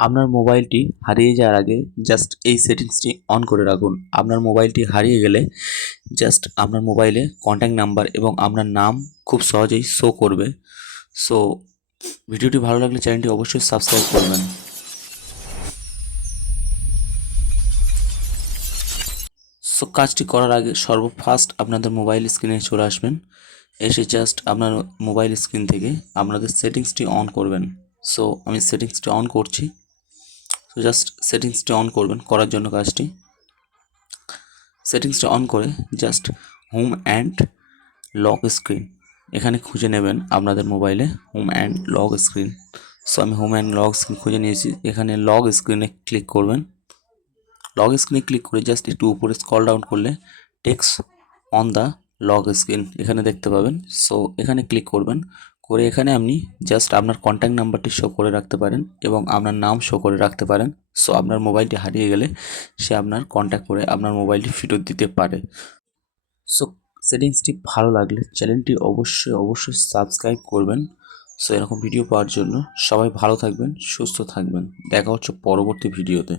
আপনার মোবাইলটি হারিয়ে যাওয়ার আগে জাস্ট এই সেটিংসটি অন করে রাখুন। আপনার মোবাইলটি হারিয়ে গেলে জাস্ট আপনার মোবাইলে কন্ট্যাক্ট নাম্বার এবং আপনার নাম খুব সহজেই শো করবে। সো ভিডিওটি ভালো লাগলে চ্যানেলটি অবশ্যই সাবস্ক্রাইব করবেন। সো কাজটি করার আগে সর্বফার্স্ট আপনাদের মোবাইল স্ক্রিনে চলে আসবেন। এসে জাস্ট আপনার মোবাইল স্ক্রিন থেকে আপনাদের সেটিংসটি অন করবেন। সো আমি সেটিংসটি অন করছি। সো জাস্ট সেটিংসটি অন করবেন। করার জন্য কাজটি সেটিংসটা অন করে just home and lock screen এখানে খুঁজে নেবেন আপনাদের মোবাইলে home and lock screen. So আমি হোম অ্যান্ড লক স্ক্রিন খুঁজে নিয়েছি। এখানে লক স্ক্রিনে ক্লিক করবেন। লক স্ক্রিনে ক্লিক করে জাস্ট একটু উপরে স্ক্রল ডাউন করলে text on the lock screen এখানে দেখতে পাবেন। সো এখানে ক্লিক করবেন। করে এখানে আপনি জাস্ট আপনার কন্ট্যাক্ট নাম্বারটি শো করে রাখতে পারেন এবং আপনার নাম শো করে রাখতে পারেন। সো আপনার মোবাইলটি হারিয়ে গেলে সে আপনার কন্ট্যাক্ট করে আপনার মোবাইলটি ফেরত দিতে পারে। সো সেটিংসটি ভালো লাগলে চ্যানেলটি অবশ্যই সাবস্ক্রাইব করবেন। সো এরকম ভিডিও পাওয়ার জন্য সবাই ভালো থাকবেন, সুস্থ থাকবেন। দেখা হচ্ছে পরবর্তী ভিডিওতে।